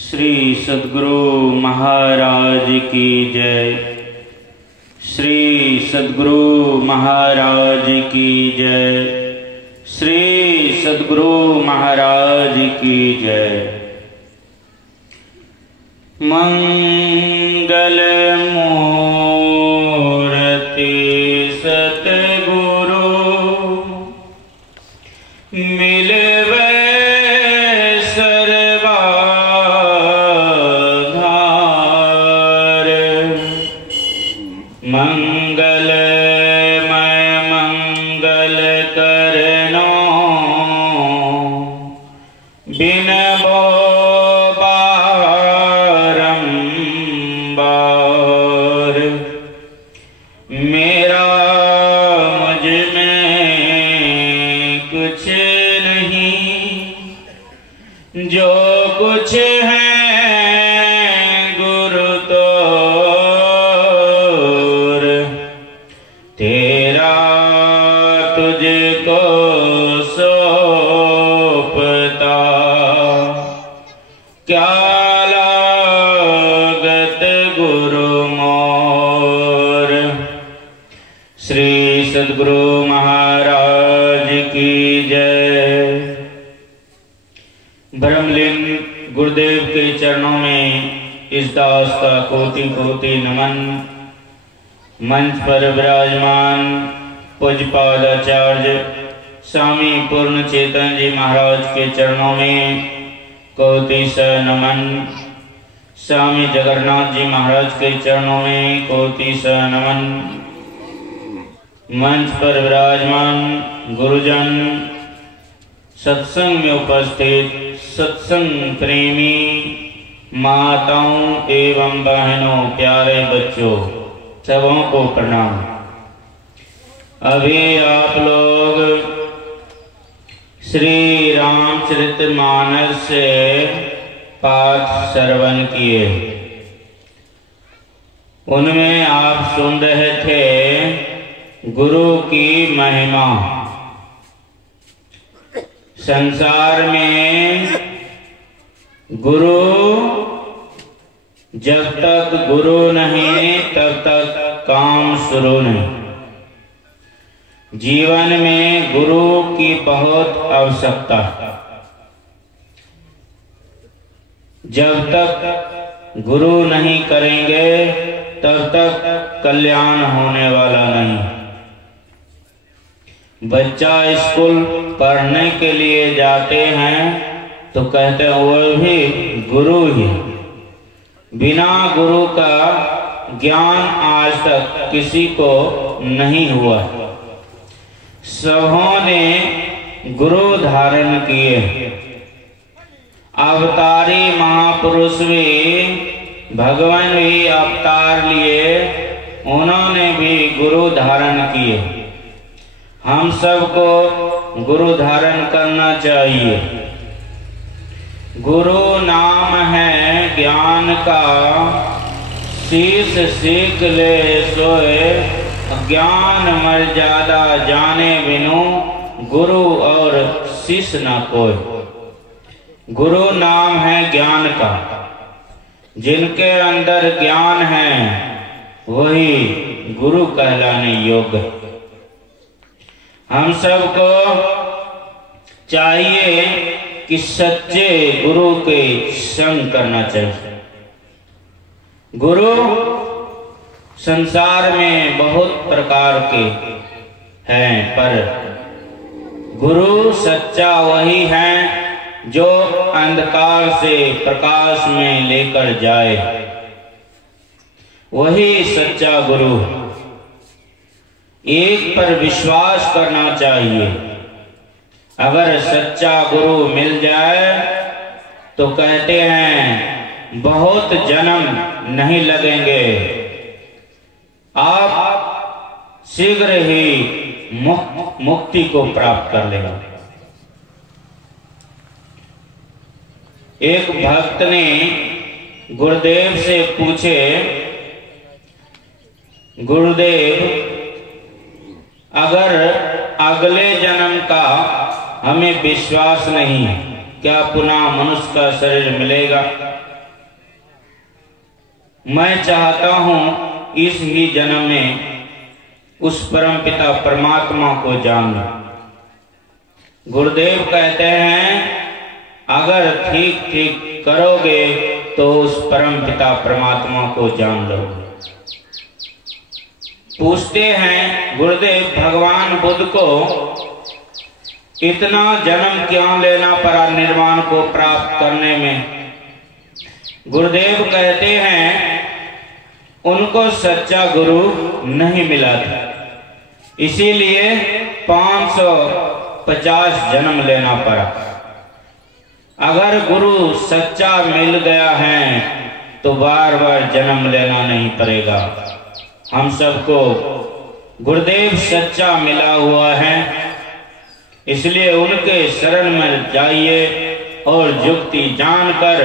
श्री सद्गुरु महाराज की जय। श्री सद्गुरु महाराज की जय। श्री सद्गुरु महाराज की जय। मंगल मूर्ति सतगुरु मिलवे सर्वाधार। मंगलमय मंगल करनो बिनबो बारंबार। मेरा मुझ में कुछ नहीं, जो कुछ है गुरु तोर। तेरा तुझको सौंपता क्या लागत गुरु मोर। श्री सद्गुरु महाराज की जय। ब्रह्मलीन गुरुदेव के चरणों में इस दास का कोटि कोटि नमन। मंच पर विराजमान पूज्यपाद आचार्य स्वामी पूर्ण चेतन जी महाराज के चरणों में कोटि स नमन। स्वामी जगन्नाथ जी महाराज के चरणों में कोटि स नमन। मंच पर विराजमान गुरुजन, सत्संग में उपस्थित सत्संग प्रेमी माताओं एवं बहनों, प्यारे बच्चों, सबों को प्रणाम। अभी आप लोग श्री रामचरितमानस से पाठ श्रवण किए। उनमें आप सुन रहे थे गुरु की महिमा। संसार में गुरु जब तक गुरु नहीं तब तक काम शुरू नहीं। जीवन में गुरु की बहुत आवश्यकता। जब तक गुरु नहीं करेंगे तब तक कल्याण होने वाला नहीं। बच्चा स्कूल पढ़ने के लिए जाते हैं तो कहते हैं वो भी गुरु ही। बिना गुरु का ज्ञान आज तक किसी को नहीं हुआ। सबों ने गुरु धारण किए। अवतारी महापुरुष भी, भगवान भी अवतार लिए, उन्होंने भी गुरु धारण किए। हम सबको गुरु धारण करना चाहिए। गुरु नाम है ज्ञान का, शीश सीख ले सोए। ज्ञान मर्यादा जाने बिनु, गुरु और शिष्य न कोई। गुरु नाम है ज्ञान का। जिनके अंदर ज्ञान है वही गुरु कहलाने योग्य। हम सबको चाहिए कि सच्चे गुरु के संग करना चाहिए। गुरु संसार में बहुत प्रकार के हैं, पर गुरु सच्चा वही है जो अंधकार से प्रकाश में लेकर जाए। वही सच्चा गुरु। एक पर विश्वास करना चाहिए। अगर सच्चा गुरु मिल जाए तो कहते हैं बहुत जन्म नहीं लगेंगे, आप शीघ्र ही मुक्ति को प्राप्त कर लेंगे। एक भक्त ने गुरुदेव से पूछे, गुरुदेव अगर अगले जन्म का हमें विश्वास नहीं, क्या पुनः मनुष्य का शरीर मिलेगा? मैं चाहता हूँ इस ही जन्म में उस परम पिता परमात्मा को जान लूं। गुरुदेव कहते हैं अगर ठीक ठीक करोगे तो उस परम पिता परमात्मा को जान लोगे। पूछते हैं गुरुदेव भगवान बुद्ध को इतना जन्म क्यों लेना पड़ा निर्वाण को प्राप्त करने में? गुरुदेव कहते हैं उनको सच्चा गुरु नहीं मिला था, इसीलिए 550 जन्म लेना पड़ा। अगर गुरु सच्चा मिल गया है तो बार बार जन्म लेना नहीं पड़ेगा। हम सबको गुरुदेव सच्चा मिला हुआ है, इसलिए उनके शरण में जाइए और युक्ति जानकर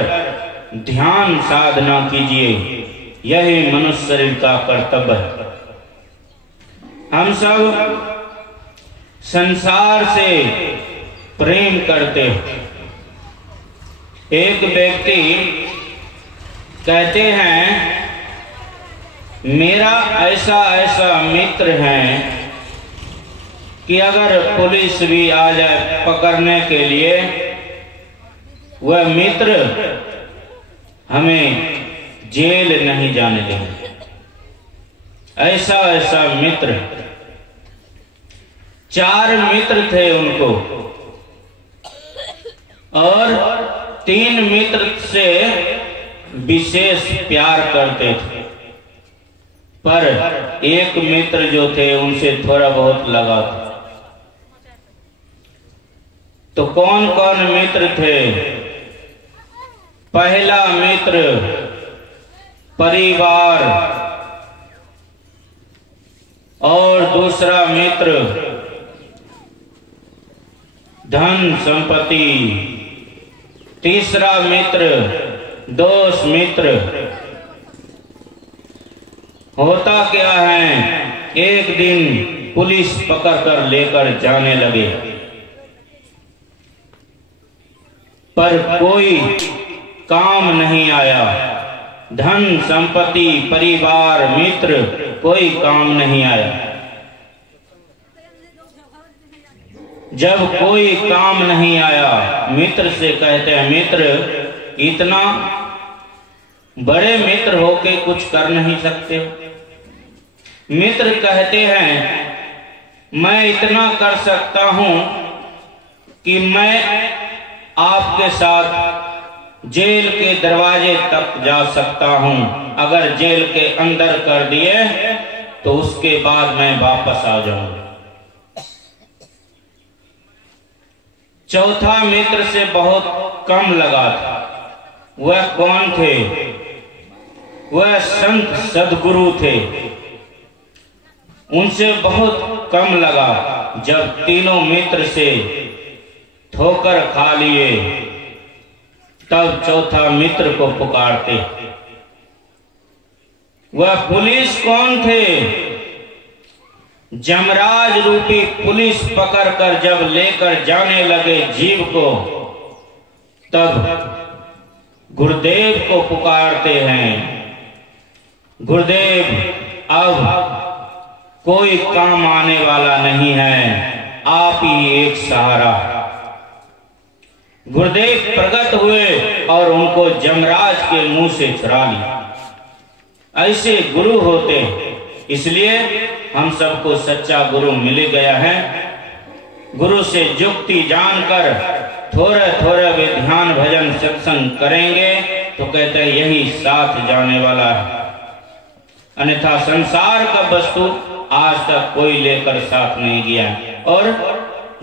ध्यान साधना कीजिए। यही मनुष्य शरीर का कर्तव्य है। हम सब संसार से प्रेम करते हैं। एक व्यक्ति कहते हैं मेरा ऐसा ऐसा मित्र है कि अगर पुलिस भी आ जाए पकड़ने के लिए, वह मित्र हमें जेल नहीं जाने देंगे। ऐसा ऐसा मित्र। 4 मित्र थे उनको और 3 मित्र से विशेष प्यार करते थे, पर एक मित्र जो थे उनसे थोड़ा बहुत लगा था। तो कौन कौन मित्र थे? पहला मित्र परिवार और दूसरा मित्र धन संपत्ति, तीसरा मित्र दोस्त मित्र। होता क्या है, एक दिन पुलिस पकड़ कर लेकर जाने लगे, पर कोई काम नहीं आया। धन संपत्ति परिवार मित्र कोई काम नहीं आया। जब कोई काम नहीं आया, मित्र से कहते हैं मित्र इतना बड़े मित्र होके कुछ कर नहीं सकते हो? मित्र कहते हैं मैं इतना कर सकता हूं कि मैं आपके साथ जेल के दरवाजे तक जा सकता हूं। अगर जेल के अंदर कर दिए तो उसके बाद मैं वापस आ जाऊंगा। चौथा मित्र से बहुत कम लगा था। वह कौन थे? वह संत सदगुरु थे। उनसे बहुत कम लगा। जब तीनों मित्र से ठोकर खा लिए तब चौथा मित्र को पुकारते। वह पुलिस कौन थे? जमराज रूपी पुलिस पकड़कर जब लेकर जाने लगे जीव को, तब गुरुदेव को पुकारते हैं, गुरुदेव अब कोई काम आने वाला नहीं है, आप ही एक सहारा। गुरुदेव प्रकट हुए और उनको जमराज के मुंह से छुड़ा लिया। ऐसे गुरु होते, इसलिए हम सबको सच्चा गुरु मिल गया है। गुरु से युक्ति जानकर थोड़ा थोड़ा भी ध्यान भजन सत्संग करेंगे तो कहते हैं यही साथ जाने वाला है। अन्यथा संसार का वस्तु आज तक कोई लेकर साथ नहीं गया और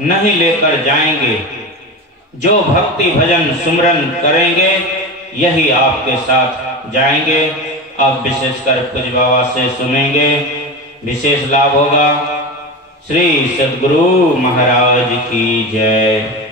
नहीं लेकर जाएंगे। जो भक्ति भजन सुमरन करेंगे यही आपके साथ जाएंगे। आप विशेषकर पूज्य बाबा से सुनेंगे, विशेष लाभ होगा। श्री सद्गुरु महाराज की जय।